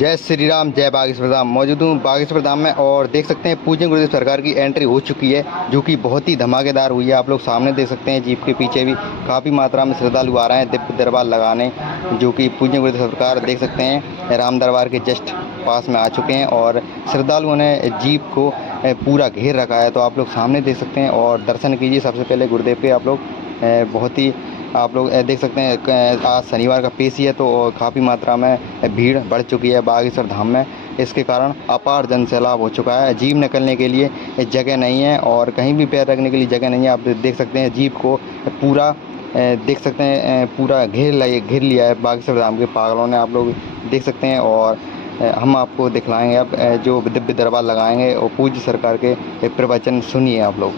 जय श्री राम, जय बागेश्वर धाम। मौजूद हूँ बागेश्वर धाम में और देख सकते हैं पूज्य गुरुदेव सरकार की एंट्री हो चुकी है, जो कि बहुत ही धमाकेदार हुई है। आप लोग सामने देख सकते हैं, जीप के पीछे भी काफ़ी मात्रा में श्रद्धालु आ रहे हैं दिव्य दरबार लगाने, जो कि पूज्य गुरुदेव सरकार देख सकते हैं राम दरबार के जस्ट पास में आ चुके हैं और श्रद्धालुओं ने जीप को पूरा घेर रखा है। तो आप लोग सामने देख सकते हैं और दर्शन कीजिए सबसे पहले गुरुदेव के। आप लोग देख सकते हैं आज शनिवार का पेशी है, तो काफ़ी मात्रा में भीड़ बढ़ चुकी है बागेश्वर धाम में। इसके कारण अपार जन सैलाब हो चुका है। जीप निकलने के लिए जगह नहीं है और कहीं भी पैर रखने के लिए जगह नहीं है। आप देख सकते हैं जीप को पूरा देख सकते हैं पूरा घेर लिया है बागेश्वर धाम के पागलों ने। आप लोग देख सकते हैं और हम आपको दिखलाएंगे अब जो दिव्य दरबार लगाएंगे और पूज्य सरकार के प्रवचन सुनिए आप लोग।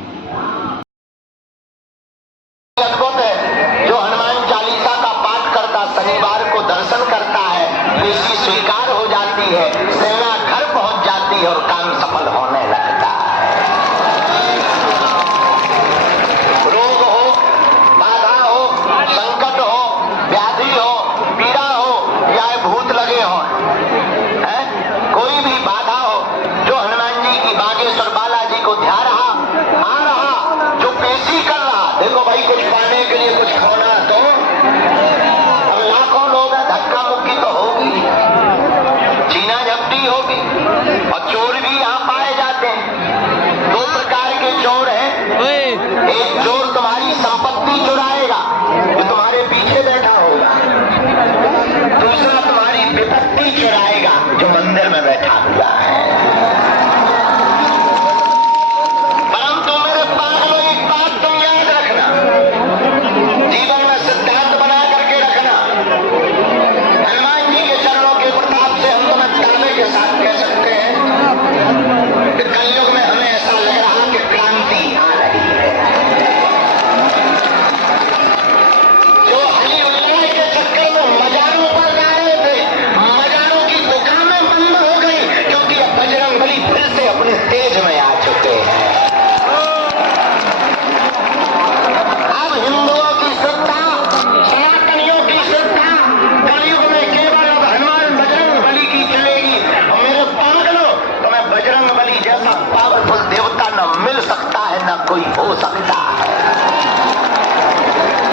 शनिवार को दर्शन करता है, पेशी स्वीकार हो जाती है, सेना घर पहुंच जाती है और काम सफल होने लगता है। रोग हो, बाधा हो, संकट हो, व्याधि हो, पीड़ा हो या भूत लगे हो, कोई भी बाधा हो, जो हनुमान जी की बागेश्वर बालाजी को ध्यान आ रहा, जो पेशी कर रहा, देखो भाई कुछ पाने के लिए कुछ खोना तो धक्का मुक्की तो होगी, छीना झपटी होगी और चोर भी यहाँ पाए जाते हैं। दो प्रकार के चोर हैं, एक चोर तुम्हारी संपत्ति चुराएगा जो तुम्हारे पीछे बैठा होगा, दूसरा तुम्हारी विपत्ति चुराएगा जो मंदिर में बैठा हुआ है। परंतु मेरे पागलों, एक बात तुम याद रखना, जीवन में सिद्धांत बना करके रखना। हनुमान जी के चरणों के प्रताप से हम तुम्हें दावे के साथ कह सकते हैं कि कलयुग में हमें ऐसा लग रहा कि क्रांति आ रही है। जो हली उल्लाह के चक्कर में मजारों पर जा रहे थे, मजारों की दुकानें बंद हो गई, क्योंकि अब बजरंगबली फिर से अपने तेज में आ चुके हैं। अब हिंदुओं की श्रद्धा, सनातनियों की श्रद्धा कलयुग में केवल अब हनुमान बजरंगबली की चलेगी। और मेरे पागलों, तुम्हें बजरंगबली जैसा पावरफुल देवता न मिल सकता है, न कोई हो सकता है।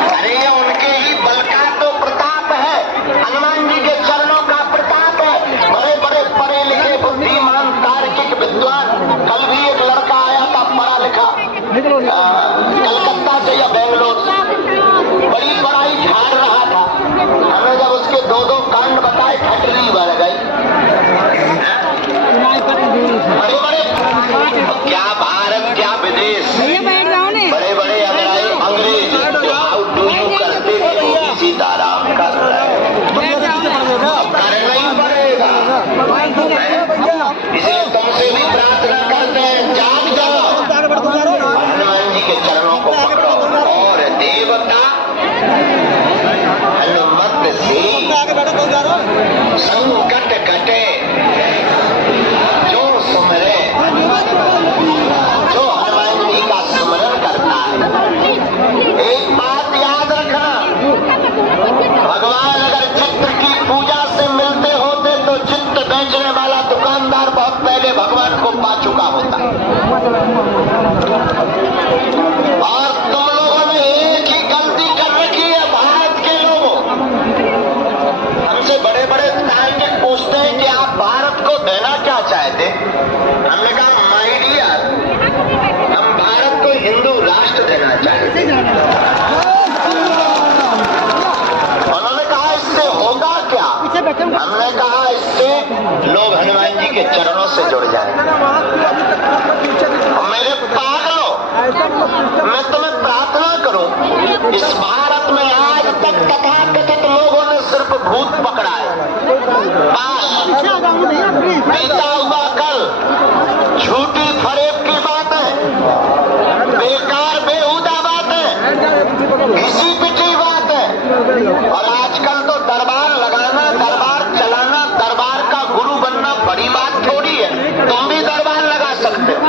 अरे ये उनके ही बल का तो प्रताप है, हनुमान जी के चरणों का प्रताप है। बड़े बड़े पढ़े लिखे बुद्धिमान तार्किक विद्वान, कल भी एक लड़का आया था पढ़ा लिखा, कलकत्ता से या बेंगलोर से, बड़ी पढ़ाई झाड़ रहा था। हमें जब उसके दो कांड बताए, खटरी बढ़ गई। बड़े बड़े क्या भारत क्या विदेश, बड़े बड़े अंग्रेज हाउ डू यू करते थे, वो भी सीताराम कर रहे हैं। अब करना ही पड़ेगा, इसलिए तुमसे भी प्रार्थना करते हैं, जाग जाओ, हनुमान जी के चरणों को पकड़ो और देवता हनुमत से संकट कटे। जो सुमरे, जो हनुमान जी का स्मरण करता है, एक बात याद रखना, भगवान अगर चित्र की पूजा से मिलते होते तो चित्र बेचने वाला दुकानदार बहुत पहले भगवान को पा चुका होता। और तुम लोगों ने एक ही गलती कर रखी है, भारत के लोगों। हमसे बड़े बड़े तार्किक पूछते हैं कि आप भारत को देना क्या चाहते। हमने कहा माय डियर, हम भारत को हिंदू राष्ट्र देना चाहते। उन्होंने कहा इससे होगा क्या। हमने कहा इससे लोग हनुमान जी के चरणों से जुड़ जाएंगे। मेरे पागलों, मैं तुम्हें प्रार्थना करूं, इस भारत में आज तक तथाकथित लोगों ने सिर्फ भूत पकड़ा है, बीता हुआ कल, झूठी फरेब की बात है, बेकार बेहुदा बात है, घिसी पिटी बात है। और आजकल तो दरबार लगाना, दरबार चलाना, दरबार का गुरु बनना बड़ी बात थोड़ी है। तुम भी दरबार लगा सकते हो,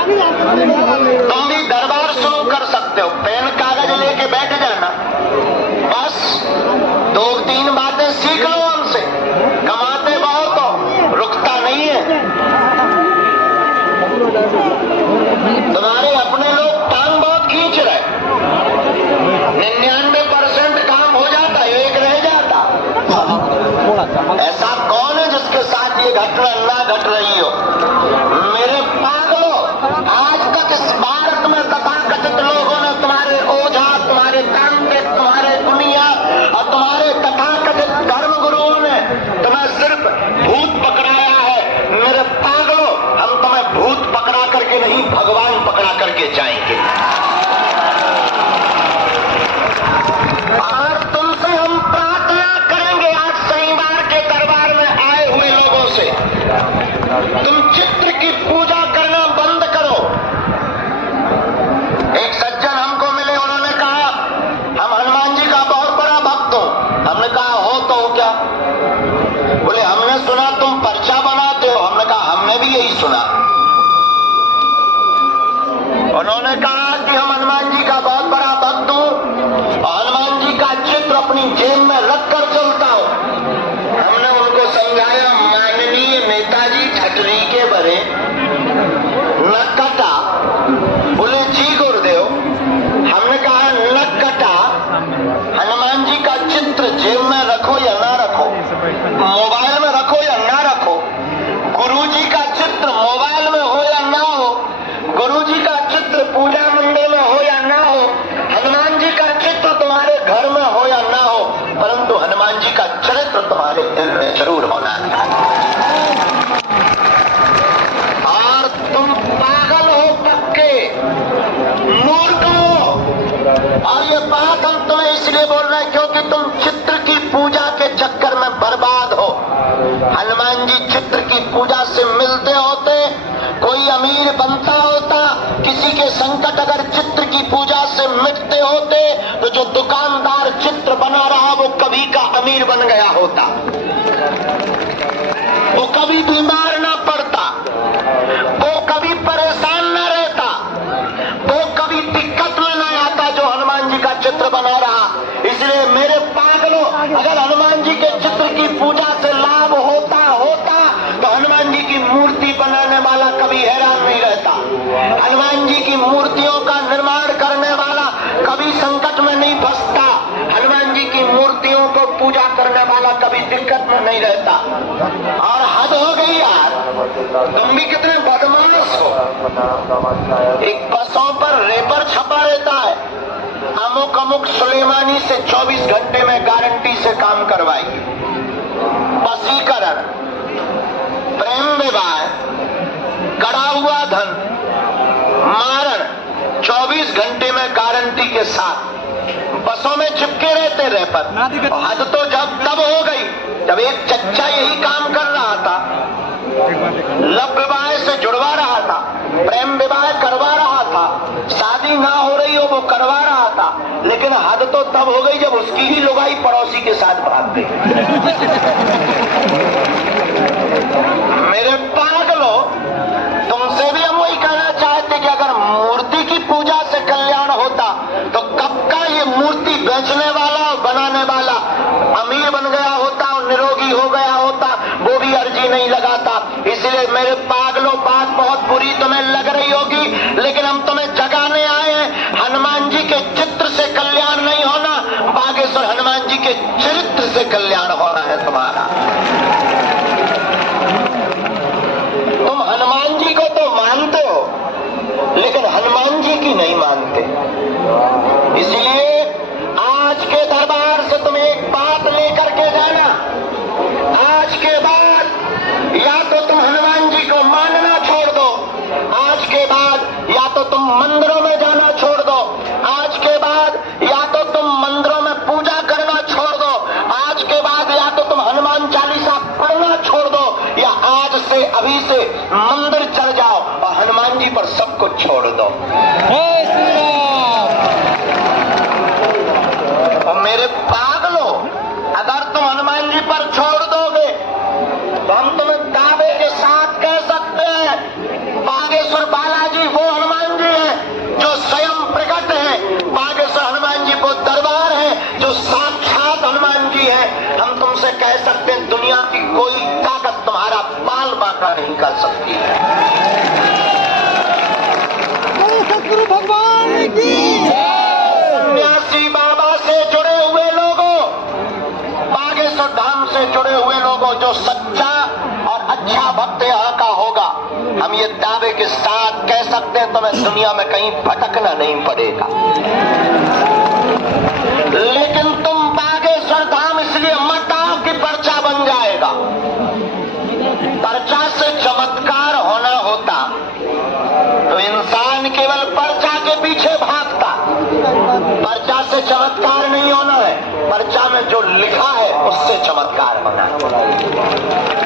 तुम भी दरबार शुरू कर सकते हो, पेन कागज लेके बैठ जाना, बस 2-3 बातें सीख लो हमसे। कमाते बहुत हो, रुकते अपनी जेब में रख कर चलता हूं। हमने उनको समझाया, माननीय नेताजी ठटरी के बरे न कटा। बोले जी गुरुदेव। हमने कहा न कटा, हनुमान जी का चित्र जेब में रखो या ना रखो, मोबाइल में रखो या ना रखो, गुरु जी का चित्र मोबाइल में हो या ना हो, गुरु जी का चित्र पूजा मंदिर में हो या ना हो, हनुमान जी का चित्र तुम्हारे घर में हो या ना हो, परंतु हनुमान जी का चरित्र तुम्हारे दिल में जरूर होना चाहिए। और तुम पागल हो पक्के, मूर्ख हो। और ये बात हम तुम्हें इसलिए बोल रहे हैं क्योंकि तुम चित्र की पूजा के चक्कर में बर्बाद हो। हनुमान जी चित्र की पूजा से मिलते होते, कोई अमीर बनता होता, किसी के संकट अगर चित्र की पूजा से मिटते होते, तो जो दुकानदार चित्र बना रहा वो कभी का अमीर बन गया होता, वो कभी बीमार ना पड़ता, वो कभी परेशान ना रहता, वो कभी दिक्कत में ना आता जो हनुमान जी का चित्र बना रहा। इसलिए मेरे पागलों, अगर हनुमान जी के चित्र की पूजा से लाभ होता तो हनुमान जी की मूर्ति बनाने वाला कभी हैरान नहीं रहता, हनुमान जी की मूर्तियों का निर्माण करने वाला कभी संकट में नहीं फंसता, हनुमान जी की मूर्तियों को पूजा करने वाला कभी दिक्कत में नहीं रहता। और हद हो गई यार, तुम भी कितने बदमाश हो। एक बसों पर रेपर छपा रहता है, अमुक अमुक सुलेमानी से 24 घंटे में गारंटी से काम करवाएगी। वशीकरण, प्रेम विवाह, कड़ा हुआ धन, मारण 24 घंटे में गारंटी के साथ बसों में चिपके रहते रेपर। हद तो जब तब हो गई जब एक चच्चा यही काम कर रहा था, लव विवाह से जुड़वा रहा था, प्रेम विवाह करवा रहा था, शादी ना हो रही हो वो करवा रहा था, लेकिन हद तो तब हो गई जब उसकी ही लुगाई पड़ोसी के साथ भाग गई। मेरे पागलों, तुमसे भी हम वही कहना चाहते कि अगर मूर्ति की पूजा से कल्याण होता तो कब का ये मूर्ति बेचने वाला और बनाने वाला अमीर बन गया होता और निरोगी हो गया होता, वो भी अर्जी नहीं लगाता। इसलिए मेरे पागलों, बात बहुत बुरी तुम्हें लग रही होगी, लेकिन हम तुम्हें जगाने आए हैं। हनुमान जी के चित्र से कल्याण नहीं होना, बागेश्वर हनुमान जी के चरित्र से कल्याण होना है तुम्हारा। तुम हनुमान जी को तो मानते हो, लेकिन हनुमान जी की नहीं मानते। इसलिए आज के दरबार से तुम एक बात लेकर के जाना, आज के बाद या तो तुम हनुमान जी को मानना छोड़ दो, आज के बाद या तो तुम मंदिरों में जाना छोड़ दो, आज के बाद या तो तुम मंदिरों में पूजा करना छोड़ दो, आज के बाद या तो तुम हनुमान चालीसा पढ़ना छोड़ दो, या आज से अभी से मंदिर चल जाओ और हनुमान जी पर सब कुछ छोड़ दो। और मेरे पागलों, अगर तुम हनुमान जी पर छोड़ दोगे तो हम तुम्हें दावे के साथ कह सकते हैं, बागेश्वर बालाजी वो हनुमान जी हैं जो स्वयं प्रकट हैं, बागेश्वर हनुमान जी वो दरबार है जो साक्षात हनुमान जी हैं। हम तुमसे कह सकते हैं, दुनिया की कोई ताकत तुम्हारा बाल बांका नहीं कर सकती है। सतगुरु भगवान की सन्यासी बाबा से जुड़े हुए लोगों, बागेश्वर धाम से जुड़े हुए लोगों, जो सच्चा और अच्छा भक्त यहाँ का होगा, हम ये दावे के साथ कह सकते हैं तुम्हें दुनिया में कहीं भटकना नहीं पड़ेगा। लेकिन तुम बागेश्वर धाम इसलिए मत आओ कि पर्चा बन जाएगा। पर्चा से चमत्कार होना होता तो इंसान केवल पर्चा के पीछे भागता। पर्चा से चमत्कार नहीं होना है, पर्चा में जो लिखा है उससे चमत्कार होना है।